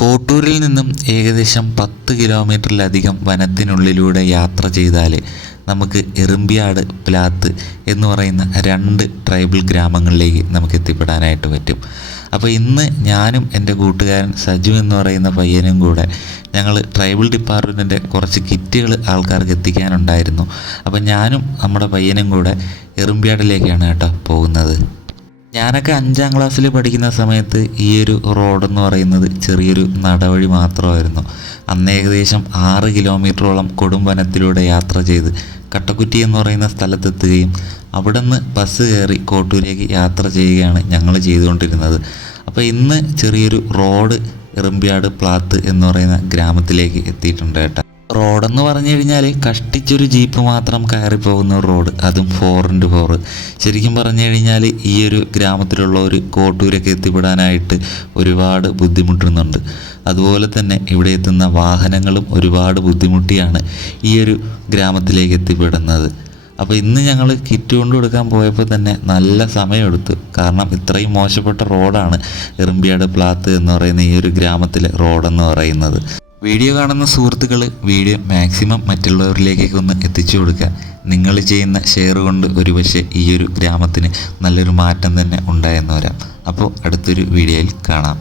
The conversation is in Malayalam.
കോട്ടൂരിൽ നിന്നും ഏകദേശം 10 കിലോമീറ്ററിലധികം വനത്തിനുള്ളിലൂടെ യാത്ര ചെയ്താൽ നമുക്ക് എറുമ്പിയാട് പ്ലാത്ത് എന്ന് പറയുന്ന 2 ട്രൈബൽ ഗ്രാമങ്ങളിലേക്ക് നമുക്ക് എത്തിപ്പെടാനായിട്ട് പറ്റും. അപ്പോൾ ഇന്ന് ഞാനും എൻ്റെ കൂട്ടുകാരൻ സജു എന്ന് പറയുന്ന പയ്യനും കൂടെ ഞങ്ങൾ ട്രൈബൽ ഡിപ്പാർട്ട്മെൻറ്റിൻ്റെ കുറച്ച് കിറ്റുകൾ ആൾക്കാർക്ക് എത്തിക്കാനുണ്ടായിരുന്നു. അപ്പോൾ ഞാനും നമ്മുടെ പയ്യനും കൂടെ എറുമ്പിയാടിലേക്കാണ് കേട്ടോ പോകുന്നത്. ഞാനൊക്കെ 5ാം ക്ലാസ്സിൽ പഠിക്കുന്ന സമയത്ത് ഈ ഒരു റോഡെന്ന് പറയുന്നത് ചെറിയൊരു നടവഴി മാത്രമായിരുന്നു. അന്ന് ഏകദേശം 6 കിലോമീറ്ററോളം കൊടും വനത്തിലൂടെ യാത്ര ചെയ്ത് കട്ടക്കുറ്റി എന്ന് പറയുന്ന സ്ഥലത്തെത്തുകയും അവിടെ നിന്ന് ബസ് കയറി കോട്ടൂരേക്ക് യാത്ര ചെയ്യുകയാണ് ഞങ്ങൾ ചെയ്തുകൊണ്ടിരുന്നത്. അപ്പോൾ ഇന്ന് ചെറിയൊരു റോഡ് എറുമ്പിയാട് പ്ലാത്ത് എന്ന് പറയുന്ന ഗ്രാമത്തിലേക്ക് എത്തിയിട്ടുണ്ട് കേട്ടോ. റോഡെന്ന് പറഞ്ഞു കഴിഞ്ഞാൽ കഷ്ടിച്ചൊരു ജീപ്പ് മാത്രം കയറി പോകുന്ന ഒരു റോഡ്, അതും 4x4. ശരിക്കും പറഞ്ഞു കഴിഞ്ഞാൽ ഈ ഒരു ഗ്രാമത്തിലുള്ള ഒരു കോട്ടൂരൊക്കെ എത്തിപ്പെടാനായിട്ട് ഒരുപാട് ബുദ്ധിമുട്ടുന്നുണ്ട്. അതുപോലെ തന്നെ ഇവിടെ എത്തുന്ന വാഹനങ്ങളും ഒരുപാട് ബുദ്ധിമുട്ടിയാണ് ഈ ഒരു ഗ്രാമത്തിലേക്ക് എത്തിപ്പെടുന്നത്. അപ്പോൾ ഇന്ന് ഞങ്ങൾ കിറ്റ് കൊണ്ട് കൊടുക്കാൻ പോയപ്പോൾ തന്നെ നല്ല സമയമെടുത്തു. കാരണം ഇത്രയും മോശപ്പെട്ട റോഡാണ് എറുമ്പിയാട് പ്ലാത്ത് എന്ന് പറയുന്ന ഈ ഒരു ഗ്രാമത്തിലെ റോഡെന്ന് പറയുന്നത്. വീഡിയോ കാണുന്ന സുഹൃത്തുക്കൾ വീഡിയോ മാക്സിമം മറ്റുള്ളവരിലേക്കൊക്കെ ഒന്ന് എത്തിച്ചു കൊടുക്കുക. നിങ്ങൾ ചെയ്യുന്ന ഷെയർ കൊണ്ട് ഒരുപക്ഷെ ഈ ഒരു ഗ്രാമത്തിന് നല്ലൊരു മാറ്റം തന്നെ ഉണ്ടായെന്ന് വരാം. അപ്പോൾ അടുത്തൊരു വീഡിയോയിൽ കാണാം.